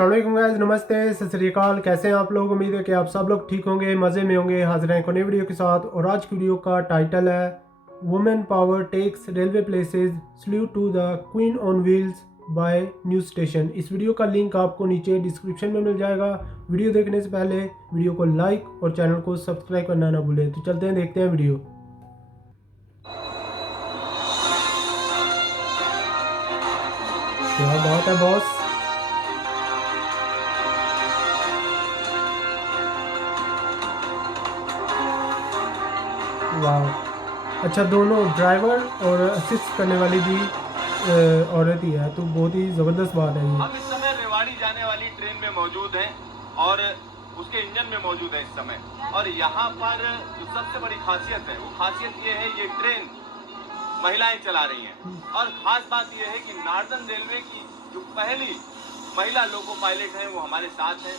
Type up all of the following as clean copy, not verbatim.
अस्सलाम वालेकुम गाइस, नमस्ते, सत श्री अकाल। कैसे हैं आप लोग? उम्मीद है कि आप सब लोग ठीक होंगे, मज़े में होंगे। हाजिर हैं एक नई वीडियो के साथ और आज की वीडियो का टाइटल है women power takes railway places, salute to the queen on wheels by news station. इस वीडियो का लिंक आपको नीचे डिस्क्रिप्शन में मिल जाएगा। वीडियो देखने से पहले वीडियो को लाइक और चैनल को सब्सक्राइब करना ना भूलें। तो चलते हैं, देखते हैं वीडियो। क्या बात है बॉस, वाह। अच्छा, दोनों ड्राइवर और असिस्ट करने वाली भी औरत ही है, तो बहुत ही ज़बरदस्त बात है ये। हम इस समय रेवाड़ी जाने वाली ट्रेन में मौजूद हैं और उसके इंजन में मौजूद है इस समय। और यहाँ पर जो सबसे बड़ी खासियत है वो खासियत ये है, ये ट्रेन महिलाएं चला रही हैं। और खास बात ये है कि नॉर्दर्न रेलवे की जो पहली महिला लोको पायलट हैं वो हमारे साथ हैं,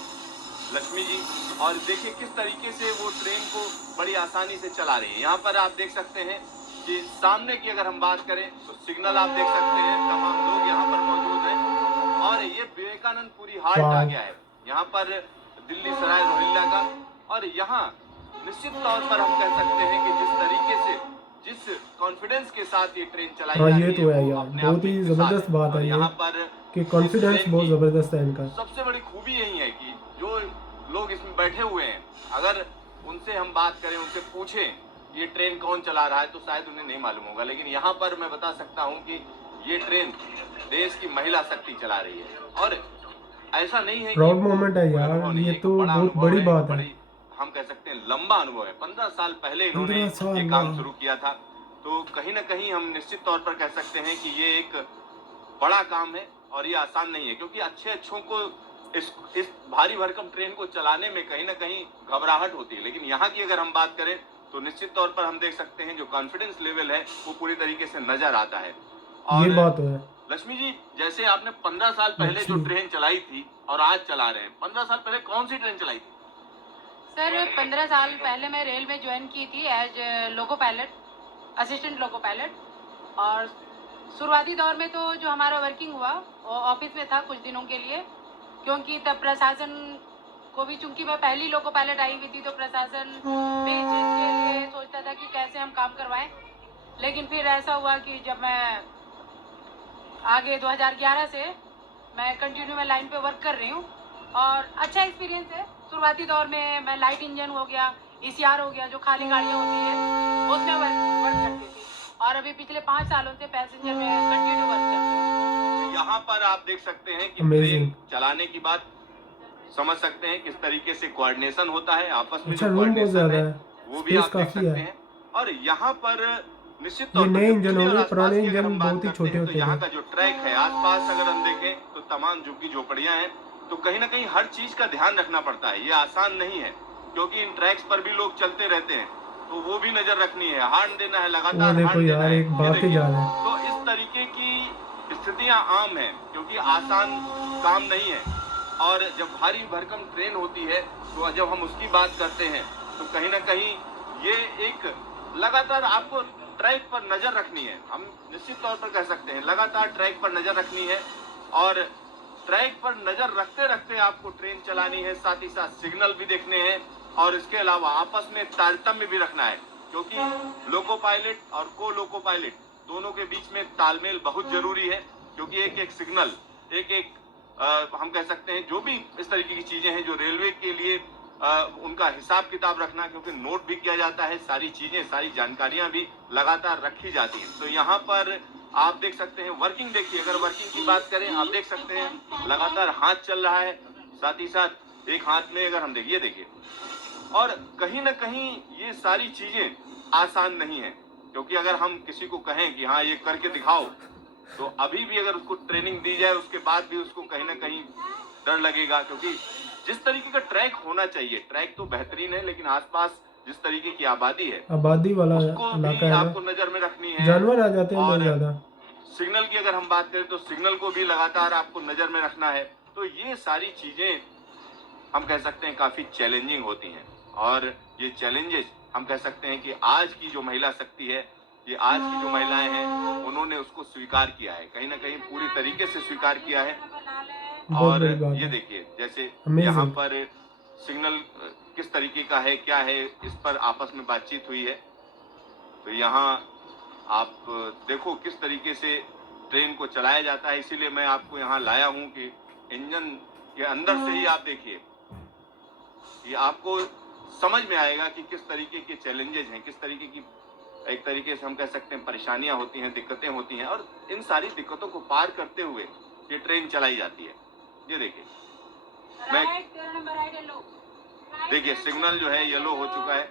लक्ष्मी जी। और देखिए किस तरीके से वो ट्रेन को बड़ी आसानी से चला रही है। यहाँ पर आप देख सकते हैं कि सामने की अगर हम बात करें तो सिग्नल आप देख सकते हैं, तमाम लोग यहाँ पर मौजूद हैं। और ये विवेकानंदपुरी हाल्ट आ गया है यहाँ पर दिल्ली सराय रोहिल्ला का। और यहाँ निश्चित तौर पर हम कह सकते हैं कि जिस तरीके से, जिस कॉन्फिडेंस के साथ ये ट्रेन चलाई हाँ, जा ये रही है तो है वो यार, अपने आप बहुत में ही एक मिसाल ज़बरदस्त बात और है ये यहाँ पर कि इस कॉन्फिडेंस ट्रेन बहुत की ज़बरदस्त है इनका। सबसे बड़ी खूबी यही है कि जो लोग इसमें बैठे हुए हैं, अगर उनसे हम बात करें, उनसे पूछें ये ट्रेन कौन चला रहा है तो शायद उन्हें नहीं मालूम होगा। लेकिन यहाँ पर मैं बता सकता हूँ कि ये ट्रेन देश की महिला शक्ति चला रही है। और ऐसा नहीं है कि प्राउड मोमेंट है यार, अनुभव नहीं ये है, तो बड़ा बहुत अनुभव बड़ी है, बात है। बड़ी हम कह सकते हैं लंबा अनुभव है। 15 साल पहले इन्होंने 15 साल, ये काम वाह। शुरू किया था। तो कहीं ना कहीं हम निश्चित तौर पर कह सकते हैं कि ये एक बड़ा काम है और ये आसान नहीं है, क्योंकि अच्छों को इस भारी भरकम ट्रेन को चलाने में कहीं ना कहीं घबराहट होती है। लेकिन यहाँ की अगर हम बात करें तो निश्चित तौर पर हम देख सकते हैं जो कॉन्फिडेंस लेवल है वो पूरी तरीके से नजर आता है। ये और बात तो है। लक्ष्मी जी, जैसे आपने 15 साल पहले जो एक्चुअली ट्रेन चलाई थी और आज चला रहे हैं, 15 साल पहले कौन सी ट्रेन चलाई थी? सर 15 साल पहले मैं रेल में ज्वाइन की थी as loco pilot, assistant loco pilot. और शुरुआती दौर में तो जो हमारा वर्किंग हुआ वो ऑफिस में था कुछ दिनों के लिए, क्योंकि तब प्रशासन को भी, चूंकि मैं पहली लोको पायलट आई हुई थी, तो प्रशासन भी इसके लिए सोचता था कि कैसे हम काम करवाएं। लेकिन फिर ऐसा हुआ कि जब मैं आगे 2011 से मैं कंटिन्यू में लाइन पे वर्क कर रही हूँ और अच्छा एक्सपीरियंस है। शुरुआती दौर में मैं लाइट इंजन हो गया, ईसीआर हो गया, जो खाली गाड़ियाँ होती है उसमें वर्क करती थी। और अभी पिछले 5 सालों से पैसेंजर में कंटिन्यू वर्क कर रही हूँ। यहाँ पर आप देख सकते हैं कि अमेजिंग। ट्रेन चलाने की बात समझ सकते हैं किस तरीके से कोऑर्डिनेशन होता है, आपस में अच्छा, जो रूम बहुत कोऑर्डिनेशन ज़्यादा है है, वो भी स्पेस आप देख काफ़ी सकते है। हैं। और यहाँ पर निश्चित ये तौर पर नए जो इंजन दिल्ली हो और गए, आसपास पुराने की अगर इंजन हम बात बहुत ही करते छोटे हैं तो होते यहाँ थे। का जो ट्रैक है आसपास अगर हम देखें तो तमाम झुग्गी झोपड़ियां हैं। तो कहीं ना कहीं हर चीज का ध्यान रखना पड़ता है, ये आसान नहीं है, क्योंकि इन ट्रैक्स पर भी लोग चलते रहते हैं, तो वो भी नजर रखनी है, हॉर्न देना है, वो लगातार देखो हॉर्न देना यार, है। एक ये भाग के देखिए, जा रहा है। तो इस तरीके की स्थितियां आम है, क्योंकि आसान काम नहीं है। और जब भारी भरकम ट्रेन होती है तो जब हम उसकी बात करते हैं तो कहीं ना कहीं ये एक लगातार आपको ट्रैक पर नजर रखनी है। हम निश्चित तौर पर कह सकते हैं लगातार ट्रैक पर नजर रखनी है और ट्रैक पर नजर रखते रखते आपको ट्रेन चलानी है, साथ ही साथ सिग्नल भी देखने हैं और इसके अलावा आपस में तारतम्य भी रखना है, क्योंकि लोको पायलट और को लोको पायलट दोनों के बीच में तालमेल बहुत जरूरी है। क्योंकि एक एक सिग्नल, एक एक हम कह सकते हैं जो भी इस तरीके की चीजें हैं जो रेलवे के लिए उनका हिसाब किताब रखना, क्योंकि नोट भी किया जाता है, सारी चीजें, सारी जानकारियां भी लगातार रखी जाती हैं। तो यहाँ पर आप देख सकते हैं वर्किंग, देखिए अगर वर्किंग की बात करें आप देख सकते हैं लगातार हाथ चल रहा है, साथ ही साथ एक हाथ में अगर हम देखिए। और कहीं ना कहीं ये सारी चीजें आसान नहीं है, क्योंकि अगर हम किसी को कहें कि हाँ ये करके दिखाओ, तो अभी भी अगर उसको ट्रेनिंग दी जाए उसके बाद भी उसको कहीं ना कहीं डर लगेगा, क्योंकि जिस तरीके का ट्रैक होना चाहिए, ट्रैक तो बेहतरीन है, लेकिन आसपास जिस तरीके की आबादी है आबादी वाला उसको इलाका भी है ना, आपको नजर में रखनी है। जानवर आ जाते हैं बहुत और ज़्यादा। सिग्नल की अगर हम बात करें तो सिग्नल को भी लगातार आपको नजर में रखना है। तो ये सारी चीजें हम कह सकते हैं काफी चैलेंजिंग होती हैं। और ये चैलेंजेस हम कह सकते हैं कि आज की जो महिला शक्ति है, ये आज की जो महिलाएं हैं उन्होंने उसको स्वीकार किया है, कहीं ना कहीं पूरी तरीके से स्वीकार किया है। बहुत और बड़ी बात ये है। देखिए जैसे Amazing. यहाँ पर सिग्नल किस तरीके का है, क्या है, इस पर आपस में बातचीत हुई है। तो यहाँ आप देखो किस तरीके से ट्रेन को चलाया जाता है, इसीलिए मैं आपको यहाँ लाया हूँ कि इंजन के अंदर से ही आप देखिए, ये आपको समझ में आएगा कि किस तरीके के चैलेंजेस हैं, किस तरीके की एक तरीके से हम कह सकते हैं परेशानियां होती हैं, दिक्कतें होती हैं, और इन सारी दिक्कतों को पार करते हुए ये ट्रेन चलाई जाती है। ये देखिए, मैं देखिए सिग्नल जो है येलो हो चुका है,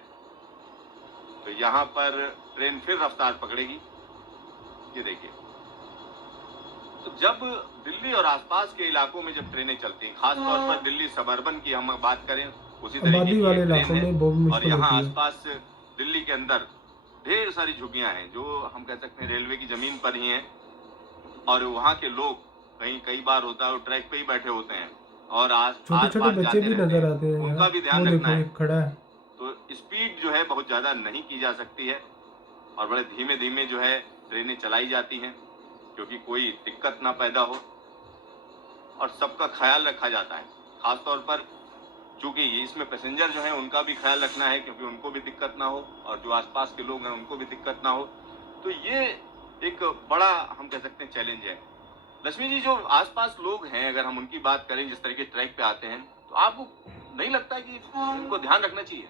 तो यहाँ पर ट्रेन फिर रफ्तार पकड़ेगी। ये देखिए, तो जब दिल्ली और आसपास के इलाकों में जब ट्रेनें चलती हैं, खास तौर पर दिल्ली सबर्बन की हम बात करें, उसी तरीके आबादी की वाले एक ट्रेन इलाकों है। में बहुत और मुश्किल यहाँ होती है। आसपास दिल्ली के अंदर ढेर सारी झुग्गियां हैं जो हम कह सकते हैं रेलवे की जमीन पर ही हैं, और वहाँ के लोग कई बार होता है वो ट्रैक पे ही बैठे होते हैं और आर छोटे छोटे पार बच्चे जाते भी रहते नजर हैं, आते हैं यार, उनका भी वो ध्यान रखना देखो है। एक खड़ा है। तो स्पीड जो है बहुत ज़्यादा नहीं की जा सकती है और बड़े धीमे धीमे जो है ट्रेनें चलाई जाती हैं, क्योंकि कोई दिक्कत ना पैदा हो और सबका ख्याल रखा जाता है। खासतौर पर चूंकि इसमें पैसेंजर जो है उनका भी ख्याल रखना है, क्योंकि उनको भी दिक्कत ना हो और जो आसपास के लोग हैं उनको भी दिक्कत ना हो। तो ये एक बड़ा हम कह सकते हैं चैलेंज है। लक्ष्मी जी, जो आसपास लोग हैं अगर हम उनकी बात करें, जिस तरीके ट्रैक पे आते हैं, तो आपको नहीं लगता है कि उनको ध्यान रखना चाहिए?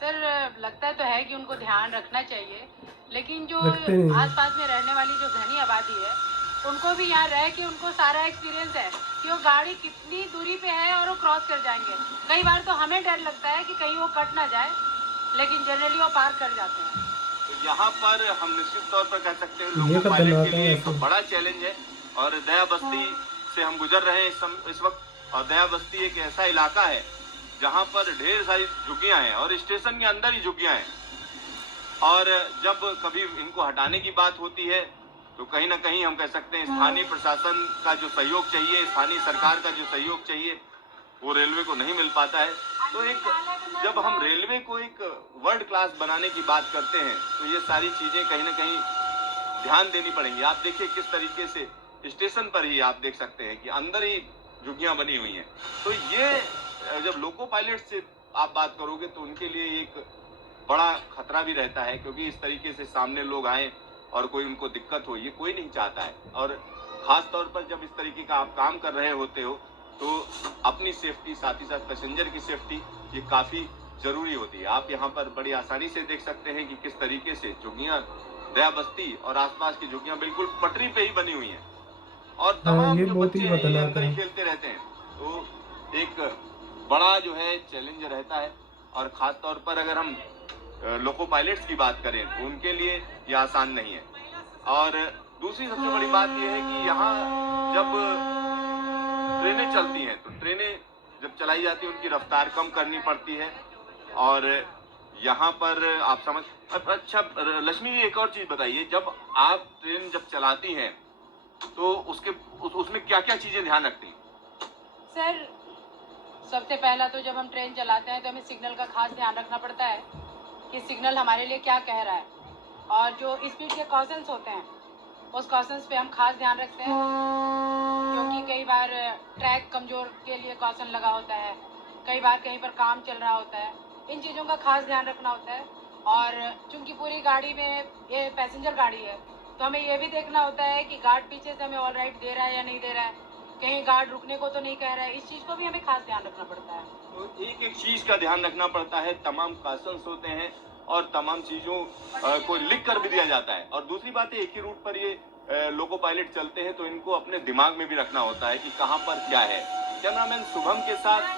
सर लगता तो है कि उनको ध्यान रखना चाहिए, लेकिन जो रखते नहीं हैं। आसपास में रहने वाली जो घनी आबादी है उनको भी यहाँ रह के उनको सारा एक्सपीरियंस है कि वो गाड़ी कितनी दूरी पे है और वो क्रॉस कर जाएंगे। कई बार तो हमें डर लगता है कि कहीं वो कट ना जाए, लेकिन जनरली वो पार कर जाते हैं। तो यहाँ पर हम निश्चित तौर पर कह सकते हैं ये लोको खतरनाक पायलट के है लिए एक वैसे। बड़ा चैलेंज है। और दया बस्ती से हम गुजर रहे हैं इस वक्त, और दया बस्ती एक ऐसा इलाका है जहाँ पर ढेर सारी झुग्गियां हैं और स्टेशन के अंदर ही झुग्गियां हैं, और जब कभी इनको हटाने की बात होती है तो कहीं ना कहीं हम कह सकते हैं स्थानीय प्रशासन का जो सहयोग चाहिए, स्थानीय सरकार का जो सहयोग चाहिए, वो रेलवे को नहीं मिल पाता है। तो एक जब हम रेलवे को एक वर्ल्ड क्लास बनाने की बात करते हैं तो ये सारी चीजें कहीं ना कहीं ध्यान देनी पड़ेंगी। आप देखिए किस तरीके से स्टेशन पर ही आप देख सकते हैं कि अंदर ही झुग्गियां बनी हुई हैं। तो ये जब लोको पायलट से आप बात करोगे तो उनके लिए एक बड़ा खतरा भी रहता है, क्योंकि इस तरीके से सामने लोग आए और कोई उनको दिक्कत हो, ये कोई नहीं चाहता है। और खास तौर पर जब इस तरीके का आप काम कर रहे होते हो तो अपनी सेफ्टी, साथ ही साथ पैसेंजर की सेफ्टी, ये काफी जरूरी होती है। आप यहाँ पर बड़ी आसानी से देख सकते हैं कि किस तरीके से झुग्गियां, दया बस्ती और आसपास की झुग्गियां बिल्कुल पटरी पे ही बनी हुई हैं, और हाँ, तमाम ये जो बहुत बच्चे ही हैं ये खतरनाक अंदर ही है। खेलते रहते हैं। तो एक बड़ा जो है चैलेंज रहता है, और खास तौर पर अगर हम लोको पायलट्स की बात करें तो उनके लिए ये आसान नहीं है। और दूसरी सबसे बड़ी बात यह है कि यहाँ जब ट्रेनें चलती हैं तो ट्रेनें जब चलाई जाती है उनकी रफ्तार कम करनी पड़ती है, और यहाँ पर आप समझ। अच्छा लक्ष्मी जी, एक और चीज बताइए, जब आप ट्रेन जब चलाती हैं तो उसमें क्या क्या चीजें ध्यान रखती हैं? सर सबसे पहला तो जब हम ट्रेन चलाते हैं तो हमें सिग्नल का खास ध्यान रखना पड़ता है कि सिग्नल हमारे लिए क्या कह रहा है, और जो स्पीड के कॉशंस होते हैं उस कॉशंस पे हम खास ध्यान रखते हैं, क्योंकि कई बार ट्रैक कमजोर के लिए कॉशन लगा होता है, कई बार कहीं पर काम चल रहा होता है, इन चीज़ों का खास ध्यान रखना होता है। और चूंकि पूरी गाड़ी में ये पैसेंजर गाड़ी है तो हमें ये भी देखना होता है कि गार्ड पीछे से हमें ऑल राइट दे रहा है या नहीं दे रहा है, कहीं गार्ड रुकने को तो नहीं कह रहा है, इस चीज़ को भी हमें खास ध्यान रखना पड़ता है। तो एक एक चीज का ध्यान रखना पड़ता है, तमाम कॉशंस होते हैं और तमाम चीजों को लिख कर भी दिया जाता है। और दूसरी बात है, एक ही रूट पर ये लोको पायलट चलते हैं तो इनको अपने दिमाग में भी रखना होता है कि कहाँ पर क्या है। कैमरामैन शुभम के साथ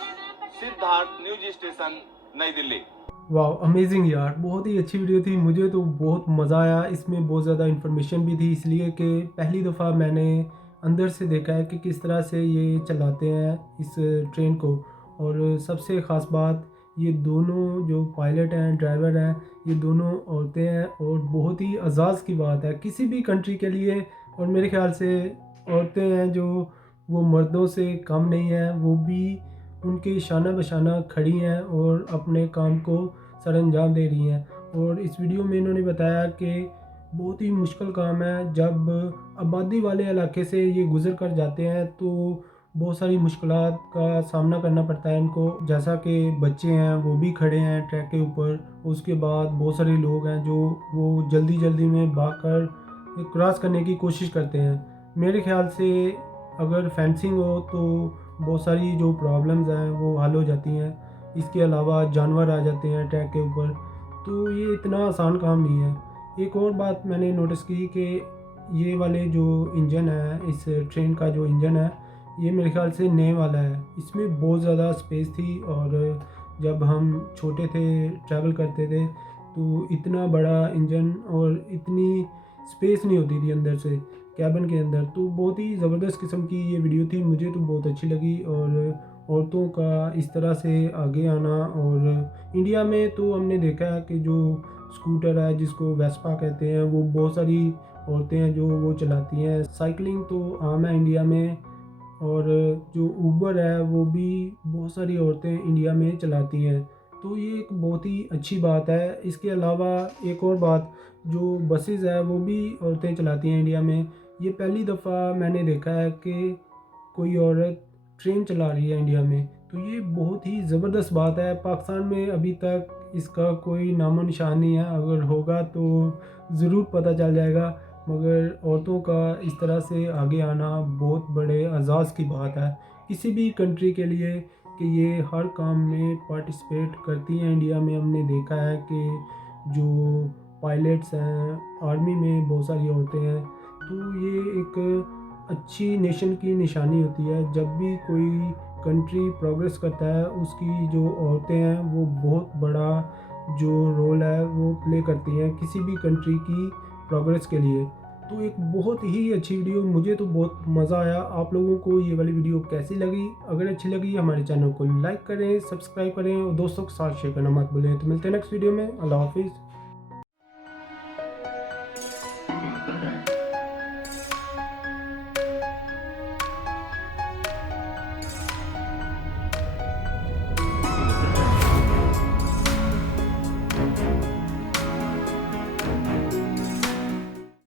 सिद्धार्थ, न्यूज स्टेशन, नई दिल्ली। वाह, अमेजिंग यार, बहुत ही अच्छी वीडियो थी। मुझे तो बहुत मज़ा आया, इसमें बहुत ज़्यादा इन्फॉर्मेशन भी थी, इसलिए कि पहली दफ़ा मैंने अंदर से देखा है कि किस तरह से ये चलाते हैं इस ट्रेन को। और सबसे ख़ास बात, ये दोनों जो पायलट हैं, ड्राइवर हैं, ये दोनों औरतें हैं, और बहुत ही एजाज़ की बात है किसी भी कंट्री के लिए। और मेरे ख्याल से औरतें हैं जो वो मर्दों से कम नहीं हैं, वो भी उनके शाना बशाना खड़ी हैं और अपने काम को सरअंजाम दे रही हैं। और इस वीडियो में इन्होंने बताया कि बहुत ही मुश्किल काम है, जब आबादी वाले इलाके से ये गुज़र कर जाते हैं तो बहुत सारी मुश्किलात का सामना करना पड़ता है इनको, जैसा कि बच्चे हैं वो भी खड़े हैं ट्रैक के ऊपर, उसके बाद बहुत सारे लोग हैं जो वो जल्दी जल्दी में भागकर क्रॉस करने की कोशिश करते हैं। मेरे ख्याल से अगर फेंसिंग हो तो बहुत सारी जो प्रॉब्लम्स हैं वो हल हो जाती हैं। इसके अलावा जानवर आ जाते हैं ट्रैक के ऊपर, तो ये इतना आसान काम नहीं है। एक और बात मैंने नोटिस की कि ये वाले जो इंजन है, इस ट्रेन का जो इंजन है, ये मेरे ख्याल से नए वाला है। इसमें बहुत ज़्यादा स्पेस थी, और जब हम छोटे थे ट्रैवल करते थे तो इतना बड़ा इंजन और इतनी स्पेस नहीं होती थी अंदर से कैबिन के अंदर। तो बहुत ही ज़बरदस्त किस्म की ये वीडियो थी, मुझे तो बहुत अच्छी लगी। और औरतों का इस तरह से आगे आना, और इंडिया में तो हमने देखा है कि जो स्कूटर है जिसको वेस्पा कहते हैं, वो बहुत सारी औरतें हैं जो वो चलाती हैं। साइकिलिंग तो आम है इंडिया में, और जो ऊबर है वो भी बहुत सारी औरतें इंडिया में चलाती हैं। तो ये एक बहुत ही अच्छी बात है। इसके अलावा एक और बात, जो बसेस है वो भी औरतें चलाती हैं इंडिया में। ये पहली दफ़ा मैंने देखा है कि कोई औरत ट्रेन चला रही है इंडिया में, तो ये बहुत ही ज़बरदस्त बात है। पाकिस्तान में अभी तक इसका कोई नामो निशान नहीं है, अगर होगा तो ज़रूर पता चल जाएगा। मगर औरतों का इस तरह से आगे आना बहुत बड़े एज़ाज़ की बात है किसी भी कंट्री के लिए, कि ये हर काम में पार्टिसिपेट करती हैं। इंडिया में हमने देखा है कि जो पायलट्स हैं, आर्मी में बहुत सारी औरतें हैं। तो ये एक अच्छी नेशन की निशानी होती है। जब भी कोई कंट्री प्रोग्रेस करता है, उसकी जो औरतें हैं वो बहुत बड़ा जो रोल है वो प्ले करती हैं किसी भी कंट्री की प्रोग्रेस के लिए। तो एक बहुत ही अच्छी वीडियो, मुझे तो बहुत मज़ा आया। आप लोगों को ये वाली वीडियो कैसी लगी? अगर अच्छी लगी हमारे चैनल को लाइक करें, सब्सक्राइब करें और दोस्तों के साथ शेयर करना मत भूलें। तो मिलते हैं नेक्स्ट वीडियो में। अल्लाह हाफिज़।